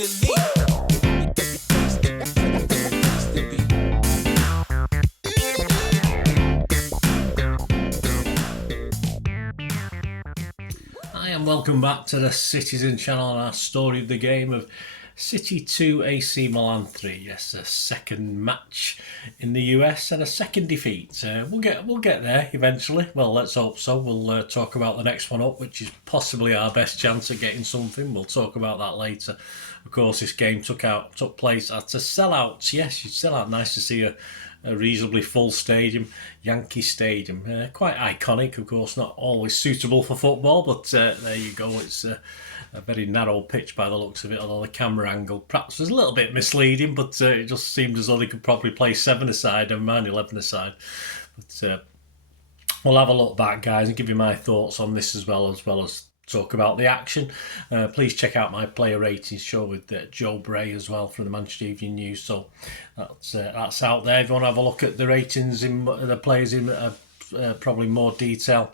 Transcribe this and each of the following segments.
Hi and welcome back to the Citizen channel and our story of the game of City 2 AC Milan 3. Yes, a second match in the US and a second defeat. We'll get there eventually. Well, let's hope so. We'll talk about the next one up, which is possibly our best chance at getting something. We'll talk about that later. Of course, this game took place at a sellout. Yes, you sell out. Nice to see a reasonably full stadium, Yankee Stadium. Quite iconic, of course, not always suitable for football, but there you go. It's a very narrow pitch by the looks of it, although the camera angle perhaps was a little bit misleading, but it just seemed as though they could probably play 7-a-side and man 11-a-side. But we'll have a look back, guys, and give you my thoughts on this as well as talk about the action. Please check out my player ratings show with Joe Bray as well from the Manchester Evening News. So that's out there. If you want to have a look at the ratings in the players in probably more detail.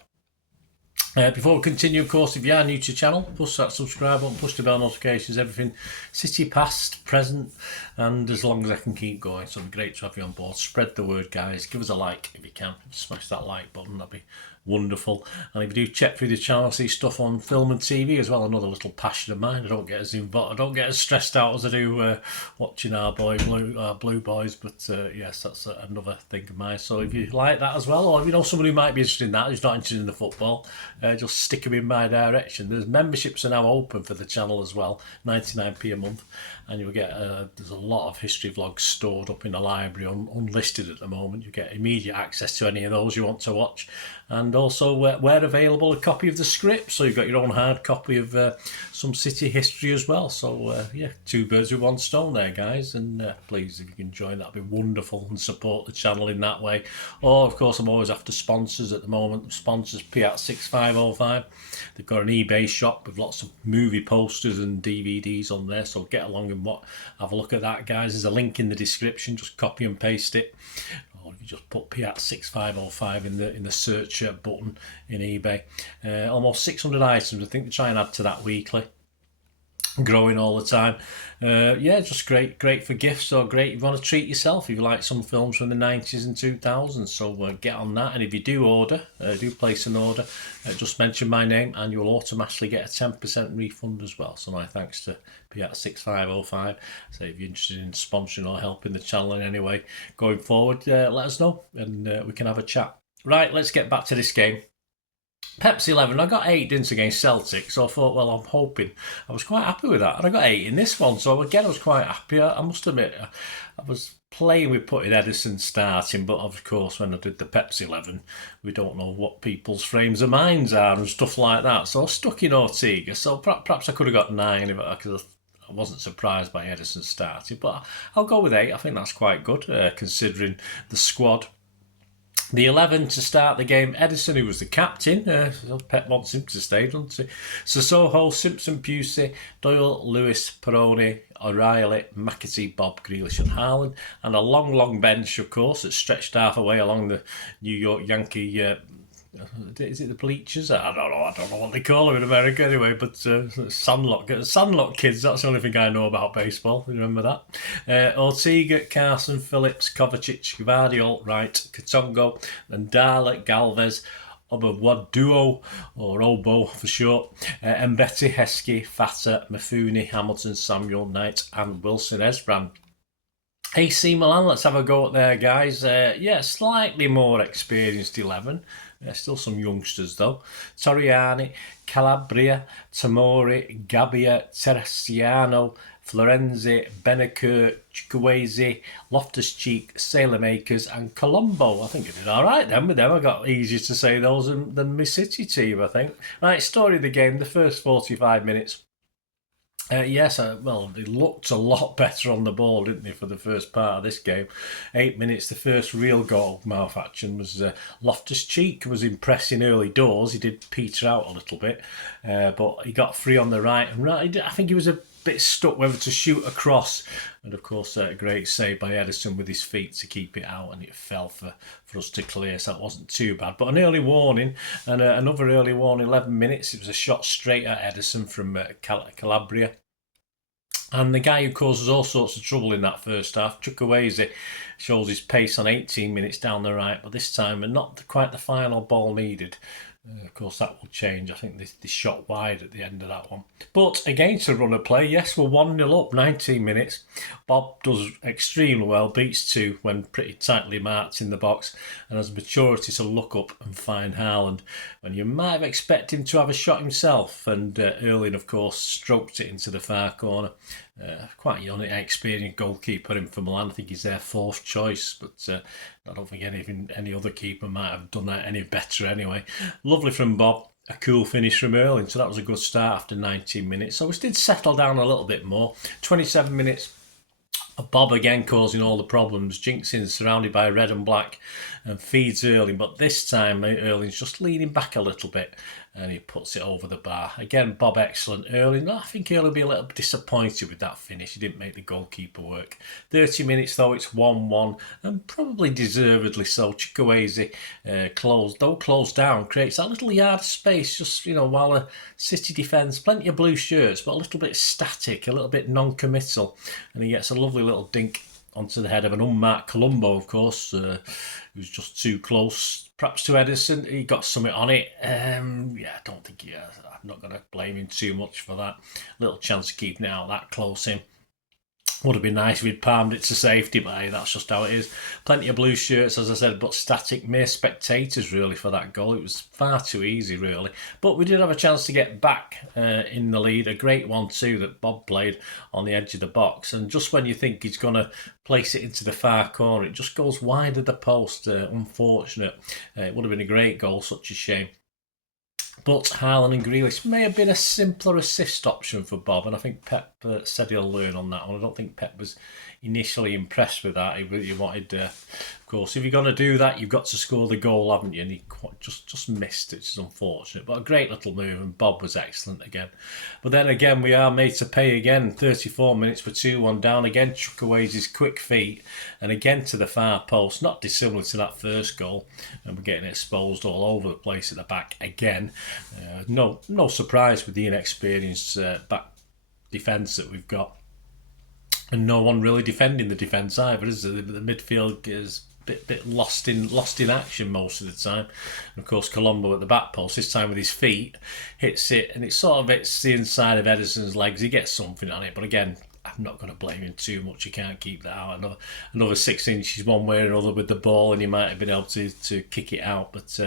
Before we continue, of course, if you are new to the channel, push that subscribe button, push the bell notifications, everything City past, present, and as long as I can keep going. So it'd be great to have you on board. Spread the word, guys. Give us a like if you can. Smash that like button. That'd be wonderful. And if you do check through the channel, see stuff on film and TV as well. Another little passion of mine. I don't get as stressed out as I do watching our Blue Boys. But yes, that's another thing of mine. So if you like that as well, or if you know someone who might be interested in that, who's not interested in the football, just stick them in my direction. There's memberships are now open for the channel as well, 99p a month, and you'll get there's a lot of history vlogs stored up in the library unlisted at the moment. You get immediate access to any of those you want to watch, and also where available, a copy of the script, so you've got your own hard copy of some City history as well. So yeah, two birds with one stone there, guys. And please, if you can join, that'd be wonderful, and support the channel in that way. Or of course, I'm always after sponsors at the moment. Sponsors Piat 6505. They've got an eBay shop with lots of movie posters and DVDs on there, so get along and have a look at that, guys. There's a link in the description, just copy and paste it. Or if you just put Piat 6505 in the search button in eBay. Almost 600 items, I think they try and add to that weekly. Growing all the time. Yeah, just great for gifts, or great if you want to treat yourself, if you like some films from the 90s and 2000s. So get on that, and if you do place an order, just mention my name and you'll automatically get a 10% refund as well. So my thanks to Piat 6505. So if you're interested in sponsoring or helping the channel in any way going forward, let us know and we can have a chat. Right, let's get back to this game. Pepsi 11, I got 8 didn't against Celtic, so I thought, well, I'm hoping. I was quite happy with that, and I got 8 in this one, so again, I was quite happy. I must admit, I was playing with putting Edison starting, but of course, when I did the Pepsi 11, we don't know what people's frames of minds are and stuff like that, so I stuck in Ortega, so perhaps I could have got 9 because I wasn't surprised by Edison starting, but I'll go with 8. I think that's quite good, considering the squad. The 11 to start the game, Edison, who was the captain. Pep wants him to stay, doesn't he? Sissoko, Simpson, Pusey, Doyle, Lewis, Peroni, O'Reilly, McAtee, Bob, Grealish and Haaland. And a long bench, of course, that stretched halfway along the New York Yankee... is it the bleachers? I don't know what they call them in America anyway, but Sandlot kids, that's the only thing I know about baseball. Remember that? Ortega, Carson, Phillips, Kovacic, Gvardiol, Wright, Katongo, Ndala, Galvez, Obawaduo, or Obo for short, Mbeti, Heskey, Fata, Mafuni, Hamilton, Samuel, Knight and Wilson Esbrand. AC Milan, let's have a go at there, guys. Yeah, slightly more experienced 11. Still some youngsters though. Torriani, Calabria, Tamori, Gabbia, Terestiano, Florenzi, Benaker, Chukwueze, Loftus-Cheek, Sailormakers and Colombo. I think I did alright then with them. I got easier to say those than my City team, I think. Right, story of the game, the first 45 minutes. Yes, well, they looked a lot better on the ball, didn't they, for the first part of this game. 8 minutes, the first real goal mouth action was Loftus-Cheek was impressing early doors. He did peter out a little bit, but he got free on the right. And right, I think he was a bit stuck whether to shoot across. And of course, a great save by Edison with his feet to keep it out, and it fell for us to clear, so that wasn't too bad. But an early warning, and another early warning, 11 minutes. It was a shot straight at Edison from Calabria. And the guy who causes all sorts of trouble in that first half, Chukwueze, shows his pace on 18 minutes down the right, but this time not quite the final ball needed. Of course, that will change. I think they shot wide at the end of that one. But against a run of play, yes, we're 1-0 up, 19 minutes. Bob does extremely well, beats two when pretty tightly marked in the box, and has maturity to look up and find Haaland. And you might have expected him to have a shot himself, and Erling, of course, stroked it into the far corner. Quite a young, experienced goalkeeper in for Milan. I think he's their fourth choice, but I don't think any other keeper might have done that any better anyway. Lovely from Bob. A cool finish from Erling, so that was a good start after 19 minutes. So we did settle down a little bit more. 27 minutes. Bob again causing all the problems. Jinxing surrounded by red and black and feeds Erling, but this time Erling's just leaning back a little bit and he puts it over the bar. Again, Bob excellent. Erling, I think Erling will be a little disappointed with that finish. He didn't make the goalkeeper work. 30 minutes though, it's 1-1 and probably deservedly so. Chukwueze closed down, creates that little yard of space just, while a City defence, plenty of blue shirts, but a little bit static, a little bit non-committal, and he gets a lovely little dink onto the head of an unmarked Colombo, of course, who was just too close, perhaps to Ederson. He got something on it. I don't think I'm not going to blame him too much for that. Little chance of keeping it out that close in. Would have been nice if he'd palmed it to safety, but hey, that's just how it is. Plenty of blue shirts, as I said, but static, mere spectators really for that goal. It was far too easy, really. But we did have a chance to get back in the lead. A great one too that Bob played on the edge of the box. And just when you think he's going to place it into the far corner, it just goes wide of the post. Unfortunate. It would have been a great goal, such a shame. But Haaland and Grealish may have been a simpler assist option for Bob, and I think Pep said he'll learn on that one. I don't think Pep was initially impressed with that. He wanted, of course, if you're going to do that, you've got to score the goal, haven't you? And he just missed it, which is unfortunate. But a great little move, and Bob was excellent again. But then again, we are made to pay again. 34 minutes for 2-1 down. Again, Chukwueze's quick feet, and again to the far post, not dissimilar to that first goal. And we're getting exposed all over the place at the back again. No surprise with the inexperienced back defence that we've got. And no one really defending the defence either, is there? The midfield is a bit lost in action most of the time. And of course, Colombo at the back post, this time with his feet, hits it, and it sort of hits the inside of Ederson's legs. He gets something on it, but again, I'm not going to blame him too much. He can't keep that out. Another 6 inches one way or another with the ball, and he might have been able to kick it out. But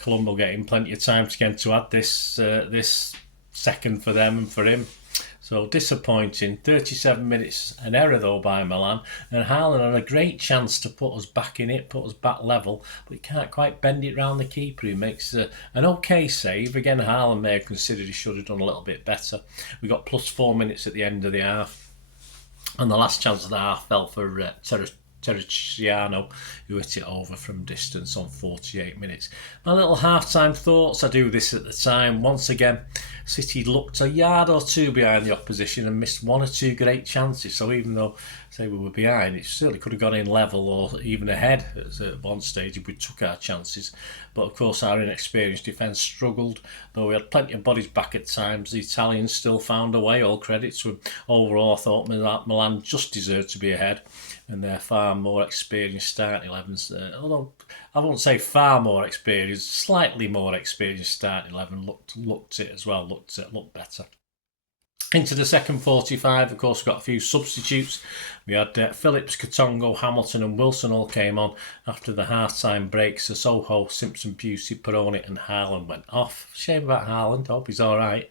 Colombo getting plenty of time to add this second for them and for him. So disappointing. 37 minutes, an error though by Milan, and Haaland had a great chance to put us back in it, put us back level, but he can't quite bend it round the keeper. He makes an okay save. Again, Haaland may have considered he should have done a little bit better. We got plus 4 minutes at the end of the half, and the last chance of the half fell for Terracciano, who hit it over from distance on 48 minutes. My little half-time thoughts, I do this at the time. Once again, City looked a yard or two behind the opposition and missed one or two great chances. So even though, say, we were behind, it certainly could have gone in level or even ahead at one stage if we took our chances. But of course, our inexperienced defence struggled, though we had plenty of bodies back at times. The Italians still found a way. All credit to them. Overall, I thought Milan just deserved to be ahead, and they're far more experienced starting 11s. Although I won't say far more experienced, slightly more experienced starting 11 looked it as well, looked better. Into the second 45, of course, we've got a few substitutes. We had Phillips, Katongo, Hamilton and Wilson all came on after the half-time break. Sissoko, Simpson, Busey, Peroni and Haaland went off. Shame about Haaland, hope he's all right.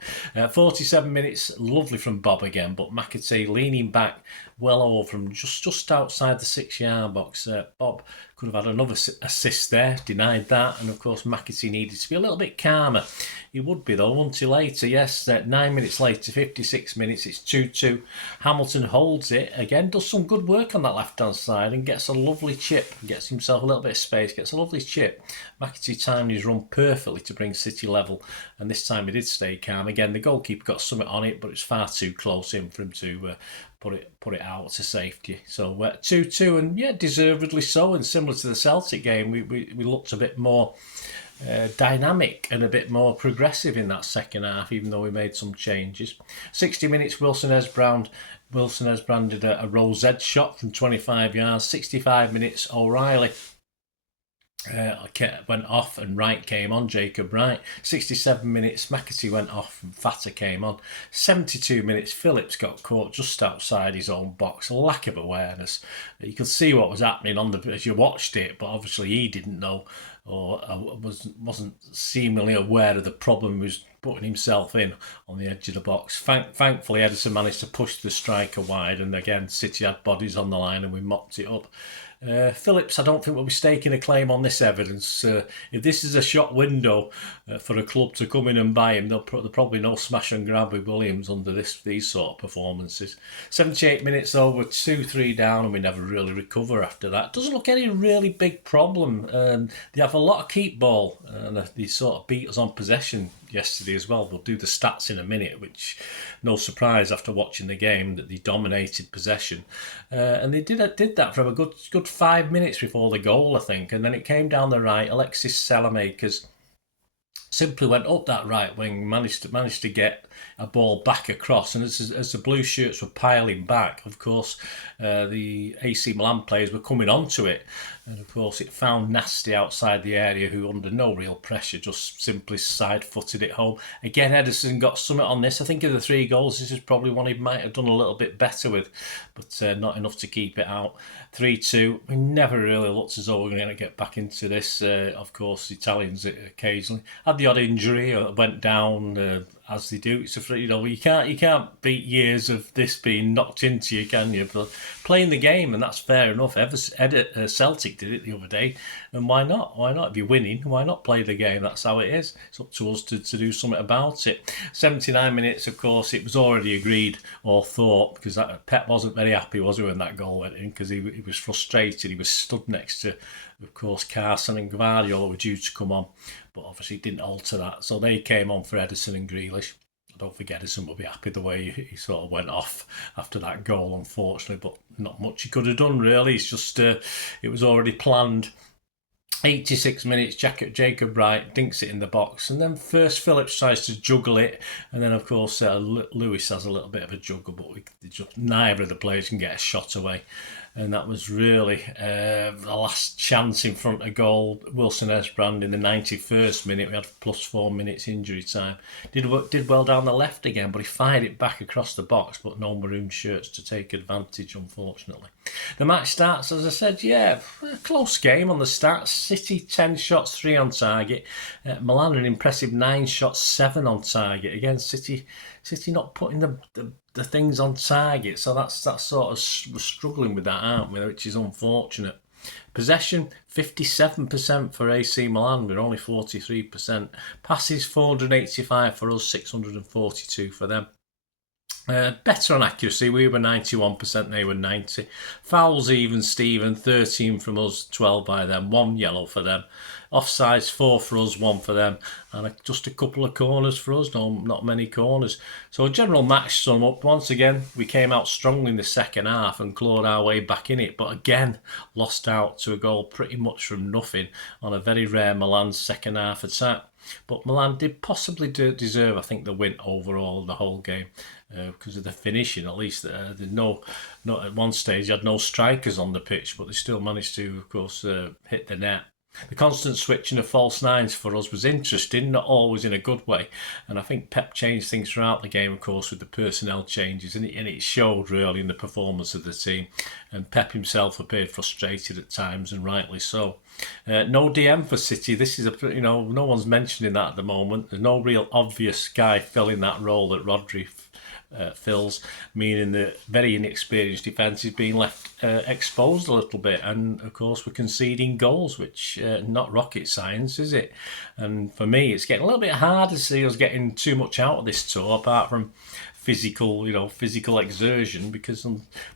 47 minutes, lovely from Bob again, but McAtee leaning back well over from just outside the 6-yard box. Bob could have had another assist there, denied that, and of course McAtee needed to be a little bit calmer. He would be though until later. Yes, 9 minutes later, 56 minutes, it's 2-2. Hamilton holds it again, does some good work on that left hand side and gets a lovely chip, gets himself a little bit of space, gets a lovely chip. McAtee timed his run perfectly to bring City level, and this time he did stay calm. Again, the goalkeeper got something on it, but it's far too close in for him to put it out to safety. So 2-2, and yeah, deservedly so. And similar to the Celtic game, we looked a bit more dynamic and a bit more progressive in that second half, even though we made some changes. 60 minutes, Wilson Esbrand did a rosette shot from 25 yards. 65 minutes, O'Reilly went off and Wright came on, Jacob Wright. 67 minutes, McAtee went off and Fatter came on. 72 minutes, Phillips got caught just outside his own box. A lack of awareness. You could see what was happening as you watched it, but obviously he didn't know or wasn't seemingly aware of the problem he was putting himself in on the edge of the box. Thankfully, Edison managed to push the striker wide, and again, City had bodies on the line and we mopped it up. Phillips, I don't think we'll be staking a claim on this evidence. If this is a shot window for a club to come in and buy him, there'll probably no smash and grab with Williams under these sort of performances. 78 minutes though, we're 2-3 down and we never really recover after that. Doesn't look any really big problem. They have a lot of keep ball and they sort of beat us on possession yesterday as well. We'll do the stats in a minute, which no surprise after watching the game that they dominated possession, and they did that for a good 5 minutes before the goal, I think, and then it came down the right. Alexis Salamakers simply went up that right wing, managed to get a ball back across, and as the blue shirts were piling back, of course, the AC Milan players were coming onto it, and of course it found Nasty outside the area, who under no real pressure just simply side-footed it home. Again, Edison got something on this. I think of the 3 goals, this is probably one he might have done a little bit better with, but not enough to keep it out. 3-2. We never really looked as though we were going to get back into this. Of course, the Italians occasionally had the odd injury or went down, as they do. It's you can't beat years of this being knocked into you, can you? But playing the game, and that's fair enough. Celtic did it the other day, and why not? Why not? If you're winning, why not play the game? That's how it is. It's up to us to do something about it. 79 minutes, of course, it was already agreed or thought, because Pep wasn't very happy, was he, when that goal went in, because he was frustrated. He was stood next to, of course, Carson and Guardiola were due to come on, but obviously didn't alter that. So they came on for Edison and Grealish. I don't think Edison will be happy the way he sort of went off after that goal, unfortunately, but not much he could have done, really. It's just, it was already planned. 86 minutes, Jacob Wright dinks it in the box, and then first Phillips tries to juggle it, and then of course Lewis has a little bit of a juggle, but neither of the players can get a shot away, and that was really the last chance in front of goal. Wilson Esbrand in the 91st minute, we had +4 minutes injury time. Did well down the left again, but he fired it back across the box, but no maroon shirts to take advantage, unfortunately. The match starts, as I said, a close game on the stats. City 10 shots, 3 on target. Milan an impressive 9 shots, 7 on target. Again, City not putting the things on target, so that's sort of, we're struggling with that, aren't we? Which is unfortunate. Possession 57% for AC Milan, we're only 43%. Passes 485 for us, 642 for them. Better on accuracy, we were 91%, they were 90%. Fouls even, Steven, 13 from us, 12 by them, 1 yellow for them. Offsides, 4 for us, 1 for them, and just a couple of corners for us, not many corners. So a general match sum up. Once again, we came out strongly in the second half and clawed our way back in it, but again, lost out to a goal pretty much from nothing on a very rare Milan second half attack. But Milan did possibly deserve, I think, the win overall the whole game, because of the finishing. At least not at one stage, you had no strikers on the pitch, but they still managed to, of course, hit the net. The constant switching of false nines for us was interesting, not always in a good way. And I think Pep changed things throughout the game, of course, with the personnel changes. And it showed really in the performance of the team. And Pep himself appeared frustrated at times, and rightly so. No DM for City. This is no one's mentioning that at the moment. There's no real obvious guy filling that role that Rodri fills, meaning the very inexperienced defence is being left exposed a little bit, and of course we're conceding goals, which not rocket science, is it? And for me, it's getting a little bit harder to see us getting too much out of this tour, apart from physical exertion, because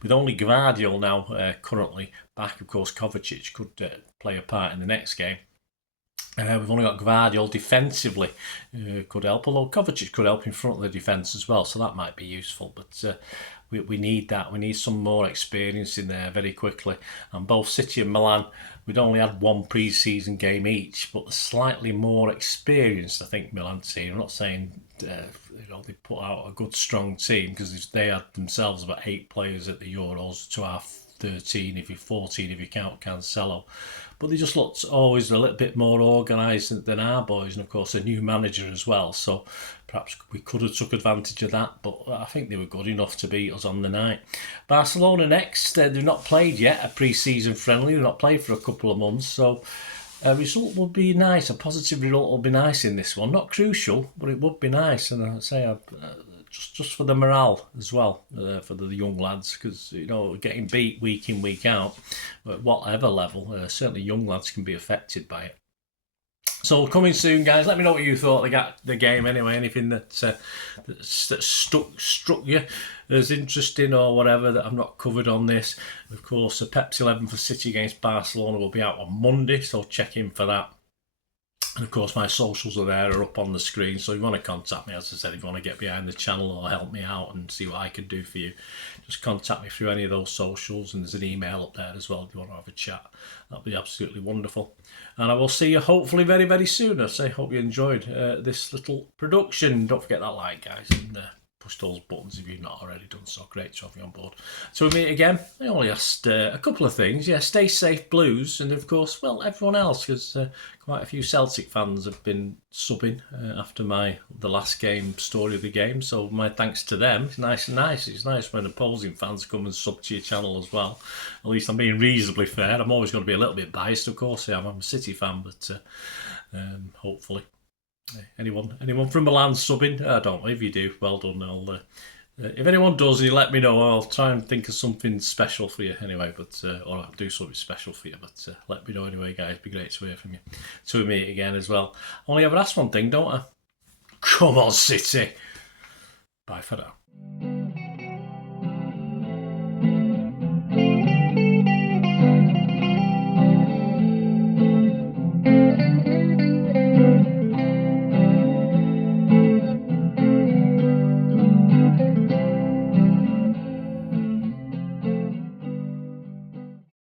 with only Gvardiol now currently back, of course Kovacic could play a part in the next game. We've only got Gvardiol defensively could help, although Kovacic could help in front of the defence as well, so that might be useful. But we need that. We need some more experience in there very quickly. And both City and Milan, we'd only had one pre-season game each, but the slightly more experienced, I think, Milan team. I'm not saying they put out a good strong team, because they had themselves about 8 players at the Euros to our 13, if you 14 if you count Cancelo. But they just looked always a little bit more organised than our boys, and of course a new manager as well. So perhaps we could have took advantage of that, but I think they were good enough to beat us on the night. Barcelona next, they've not played yet, a pre-season friendly. They've not played for a couple of months, so a result would be nice. A positive result would be nice in this one. Not crucial, but it would be nice. And I say, just for the morale as well, for the young lads, because getting beat week in, week out, at whatever level, certainly young lads can be affected by it. So coming soon, guys. Let me know what you thought of the game anyway. Anything that struck you as interesting or whatever that I've not covered on this. Of course, the Pepsi 11 for City against Barcelona will be out on Monday, so check in for that. And of course, my socials are up on the screen. So if you want to contact me, as I said, if you want to get behind the channel or help me out and see what I can do for you, just contact me through any of those socials. And there's an email up there as well if you want to have a chat. That'll be absolutely wonderful. And I will see you hopefully very, very soon. I say, hope you enjoyed this little production. Don't forget that like, guys, and push those buttons if you've not already done so. Great to have you on board. So we meet again. I only asked a couple of things. Yeah, stay safe, Blues, and of course, well, everyone else, because quite a few Celtic fans have been subbing after the last game story of the game. So my thanks to them. It's nice. It's nice when opposing fans come and sub to your channel as well. At least I'm being reasonably fair. I'm always going to be a little bit biased, of course. I'm a City fan, but hopefully. Anyone from Milan subbing? I don't know. If you do, well done. If anyone does, you let me know. I'll try and think of something special for you anyway. But or I'll do something special for you. But let me know anyway, guys. It'd be great to hear from you. To meet again as well. Only ever ask one thing, don't I? Come on, City. Bye for now.